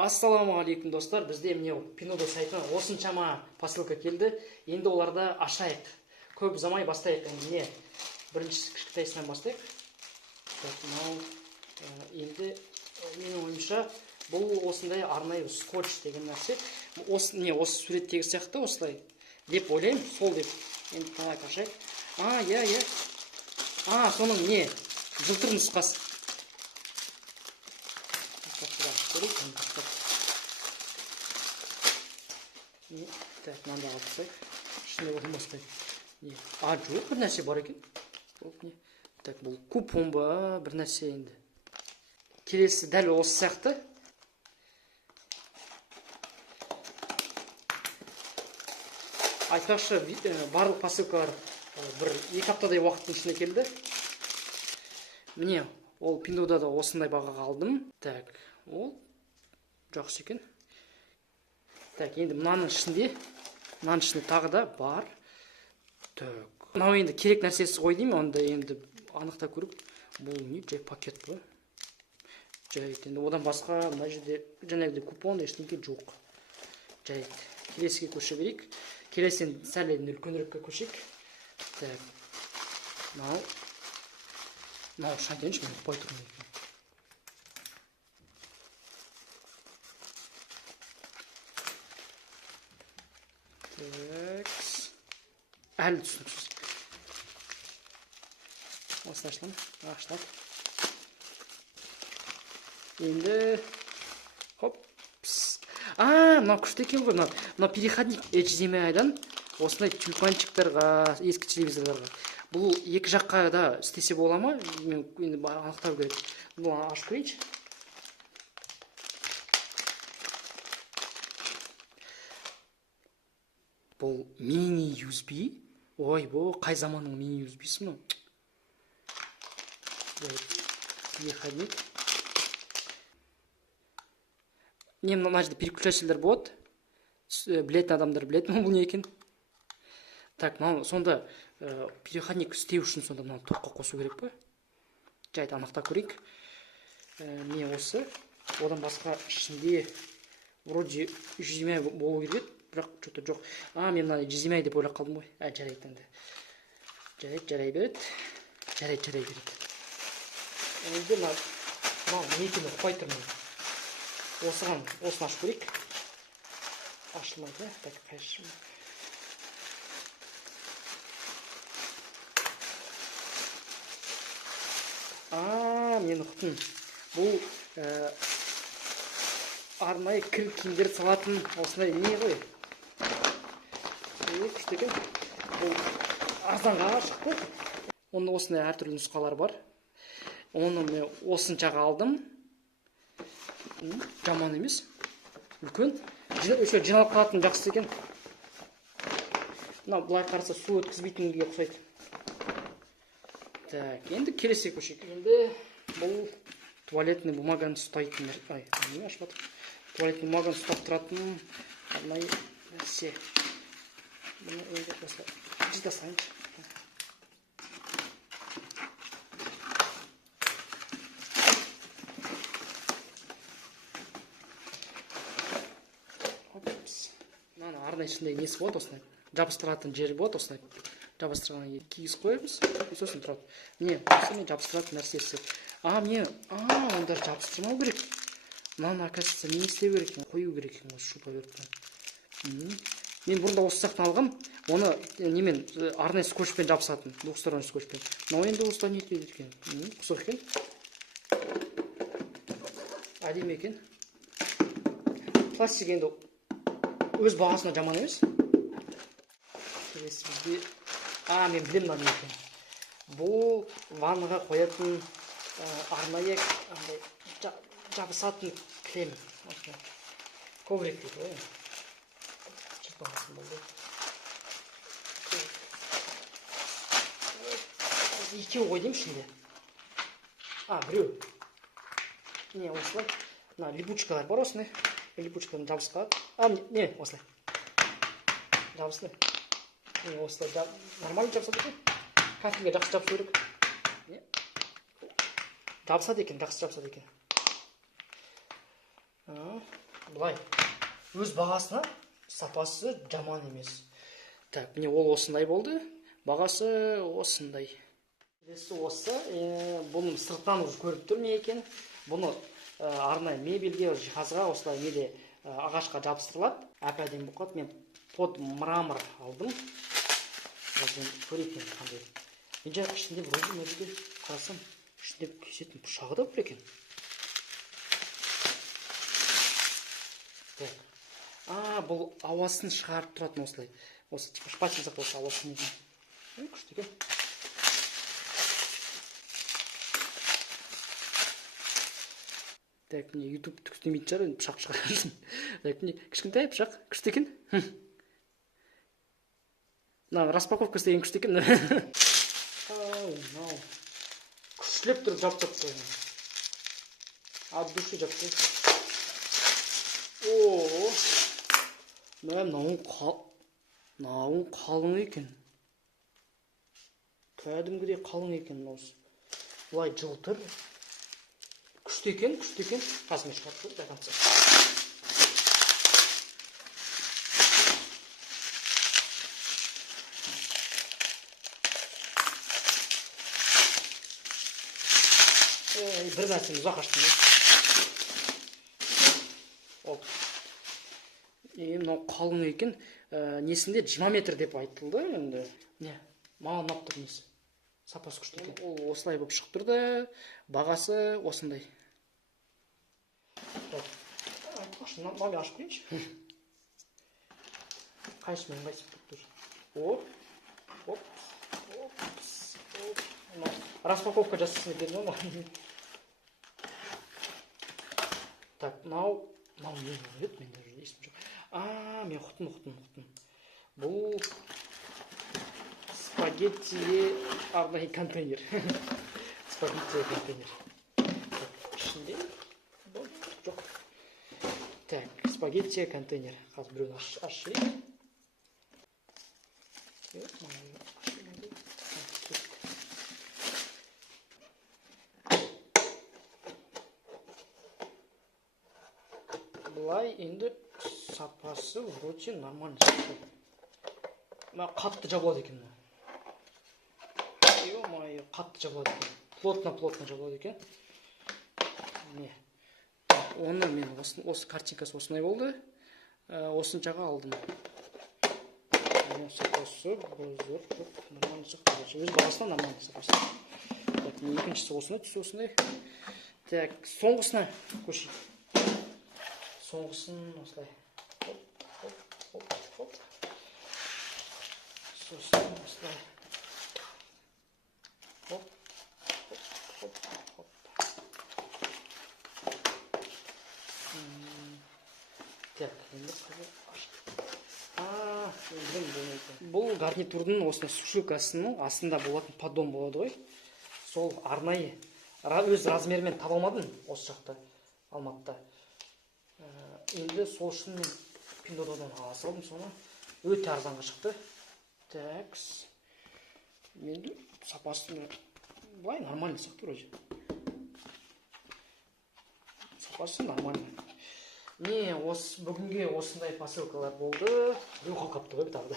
Ассаламағалейкум достар, бізде міне Pinduoduo сайтынан осыншама посылка келді. Енді оларды ашайық. Көп ұзамай бастайық. Міне бірінші кішкентайсынан бастайық. Енді менің ойымша бұл осындай арнайы скотч деген нәрсе. Осы суреттегі сияқты осылай деп ойлаймын, сол деп. Енді қалай ашайық. Иә. Соның не? Жылтыр нұсқасы. Так, мынанда алып тастайық. Ішінде болмаспай. Жоқ, бір нәрсе бар екен. Так, бұл купон ба, бір нәрсе енді. Келесі дәл осы сияқты. Айтпақшы, барлық посылкалар бір 2 аптадай уақыттың ішінде келді. Міне, ол Pinduoduo'да осындай бағаға алдым. Так, ол жақсы екен. Так, енді мынаның ішінде тағы да бар. Так, мынау енді керек нәрсесі ғой деймін, онда енді анықтап көріп, бұл не, жай пакет па? Жай, енді одан басқа мына жерде жаңағыдай купон ештеңе жоқ. Жай, келесіге көше берейік. Келесіден сәл үлкенірекке көшейік. Так, мынау шайтаншы, мен ұқпай тұрмын екен. Әлі түсініксіз. Осы ашылады. Енді мынау күшті екен ғой. Мынау переходник HDMI-дан осындай тюльпанчиктарға, ескі телевизорларға. Бұл екі жаққа да істесе бола ма? Мен енді анықтау керек. Бұл ашып көрейінші. Бұл мини USB. Ой, бұл қай заманның мини USB-сі мұны? Переходник. Не, мына жерде переключателер болады. Білетін адамдар білетін, бұл не екен? Так, сонда переходник істеу үшін сонда мынаны тоққа қосу керек па? Жайды анықтап көрейік. Не осы? Одан басқа ішінде вроде HDMI болу керек, бірақ что-то жоқ. Мен мынаны HDMI деп ойлап қалдым ғой. Жарайды енді. Жарай береді. Енді мынау не екенін ұқпай тұрмын. Осыны ашып көрейік. Ашылмайды. Так, қайшы. Мен ұқтым. Бұл арнайы кір киімдер салатын осындай не ғой? Күшті екен. Бұл арзанға шықты. Онда осындай әртүрлі нұсқалар бар. Оны мен осыншаға алдым. Жаман емес. Үлкен. Жиналып қалатын жақсы екен. Бұлай қараса су өткізбейтінге ұқсайды. Так, енді келесі көшейік. Енді бұл туалетный бумаганы ұстайтын. Не ашып жатыр? Туалетный бумаганы ұстап тұратын арнайы нәрсе. Бұны енді осылай жидасайыншы. Арнайы ішіндегі несі болады осындай. Жабыстыратын жері болады осындай. Жабыстырғаннан кигіз қойымыз. Сосын тұрады. Міне, осындай жабыстыратын нәрсесі. Ондар жабыстырмау керек. Мынаны, оказывается, не істеу керек, қою керек екен, осы шупа беріп. Мен бұрында осы сақтан алғам, оны немен арнайы скотчпен жабысатын, двухсторонний скотчпен. Но енді осыдан не етеді екен? Құсық екен. Әдемі екен. Пластик енді өз бағасына жаман емес. Келесі бізде... Мен білем не екен. Бұл ваннаға қоятын арнайы жабысатын клем. Коврик дейді ғой. Шықпағасын болды. Екеу ғой деймін ішінде. Біреу. Не, осылай. Липучкалар бар осындай. Липучканы жабысқалады. Не, осылай. Жабысылай. Осылай нормально жабысады екен. Кафеге жақсы жабысу керек. Жабысады екен, жақсы жабысады екен. Бұлай өз бағасына сапасы жаман емес. Так, міне ол осындай болды. Бағасы осындай. Келесі осы, бұның сырттан көріп тұр ме екен. Бұны арнайы мебельге, жиһазға осылай неде ағашқа жабыстырылады. Әп-әдемі бұқат. Мен под мрамор алдым. Қазір көрейін қандай. Мен жаңа ішінде вроде мебельге қарасам, ішінде кесетін пышағы да бар екен. Так. Бұл ауасын шығарып тұратын осылай. Осы типа шпатель болса ауасын екен. Күшті екен. Так, міне YouTube түкістемейтін шығар, енді пышақ шығарасың. Так, міне кішкентай пышақ, күшті екен. Распаковка істеген күшті екен. Күштілеп тұрып жап-жап қойған. От души жап қойған. Мынауың қалың екен. Кәдімгідей қалың екен осы. Бұлай жылтыр. Күшті екен. Қазір шығарып тұрып жатамыз. Бір нәрсені ұзақ аштым. Мынау қалың екен. Несінде 20 метр деп айтылды. Не, маған ұнап тұр несі. Сапасы күшті екен. Ол осылай болып шығып тұрды. Бағасы осындай. Мынау ашып қойыншы. Қайсымен тұр. Распаковка жасасын берді ма? Так, мынау не еді, мен даже есім жоқ. Мен ұқтым. Бұл спагеттиге арнайы контейнер. Спагеттиге контейнер. Ішінде жоқ. Так, спагеттиге контейнер. Қазір біреуін ашайын. Бұлай енді сапасы вроде нормально шықты. Қатты жабылады екен. Қатты жабылады екен. Плотно жабылады екен. Оны мен осы картинкасы осындай болды. Осыншаға алдым. Сапасы нормально шықты. Өз бағасына нормально сапасы. Екіншісі осындай, түсі осындай. Так, соңғысына көшейік. Соңғысын осылай. Сосын осылай. Так, енді қазір ашып. Бұл гарнитурдың осындай сушилкасының астында болатын поддон болады ғой. Сол арнайы өз размерімен таба алмадым осы жақта Алматыда. Енді сол үшін мен Пиндодадан ала салдым, соны өте арзанға шықты. Такс. Енді сапасы былай нормально сақты вроде. Сапасы нормально. Бүгінге осындай посылкалар болды. Біреу қалқапты ғой тағы да.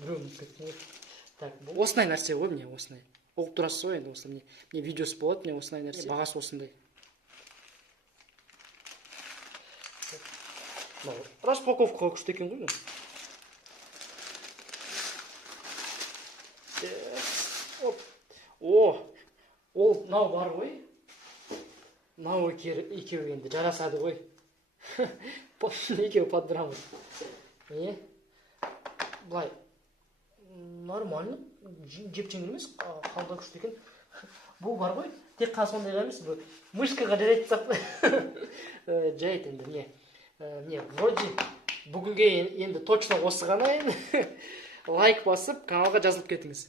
Біреуін кетті. Так, осындай нәрсе ғой міне осындай. Оқып тұрасыз ғой енді осындай. Міне видеосы болады, міне осындай нәрсе. Бағасы осындай. Распаковка күшті екен ғой. Ол мынау бар ғой. Мынау екеуі енді жарасады ғой. Екеуі подбырамыз. Бұлай нормально, жеп-жеңіл емес, қалда күшті екен. Бұл бар ғой, тек қана сондай емес, мышкаға жарайды сап. Жайт енді, вроде бүгінге енді точно осы ғана енді. Лайк басып, каналға жазылып кетіңіз.